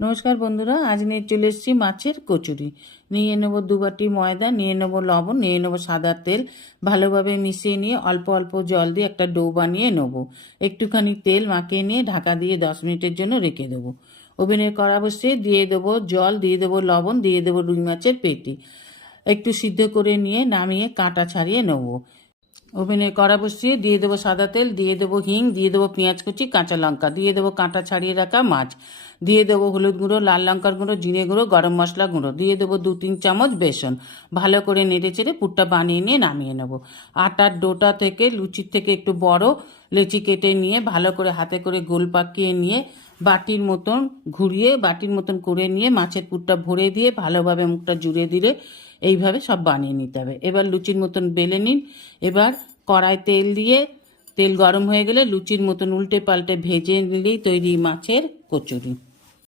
নমস্কার বন্ধুরা, আজ নিয়ে চলে এসেছি মাছের কচুরি। নিয়ে নেব 2 বাটি ময়দা, নিয়ে নেব লবণ, নিয়ে নেব সাদা তেল। ভালোভাবে মিশিয়ে নিয়ে অল্প অল্প জল দিয়ে একটা ডো বানিয়ে নেব। একটুখানি তেল মাখিয়ে নিয়ে ঢাকা দিয়ে 10 মিনিটের জন্য রেখে দেবো। ওভেনের কড়া বসিয়ে দিয়ে দেবো জল, দিয়ে দেবো লবণ, দিয়ে দেবো রুই মাছের পেটি। একটু সিদ্ধ করে নিয়ে নামিয়ে কাঁটা ছাড়িয়ে নেব। ওভেনের কড়া বসিয়ে দিয়ে দেবো সাদা তেল, দিয়ে দেবো হিং, দিয়ে দেবো পেঁয়াজ কুচি, কাঁচা লঙ্কা, দিয়ে দেবো কাঁটা ছাড়িয়ে রাখা মাছ, দিয়ে দেবো হলুদ গুঁড়ো, লাল লঙ্কার গুঁড়ো, জিরে গুঁড়ো, গরম মশলা গুঁড়ো, দিয়ে দেবো 2-3 চামচ বেসন। ভালো করে নেড়ে চেড়ে পুরটা বানিয়ে নিয়ে নামিয়ে নেব। আটার ডোটা থেকে লুচির থেকে একটু বড় লেচি কেটে নিয়ে ভালো করে হাতে করে গোল পাকিয়ে নিয়ে বাটির মতন ঘুরিয়ে বাটির মতন করে নিয়ে মাছের পুরটা ভরে দিয়ে ভালোভাবে মুখটা জুড়ে দিলে এইভাবে সব বানিয়ে নিতে হবে। এবার লুচির মতন বেলে নিন। এবার কড়াই তেল দিয়ে তেল গরম হয়ে গেলে লুচির মতন উল্টে পাল্টে ভেজে নিলেই তৈরি মাছের কচুরি।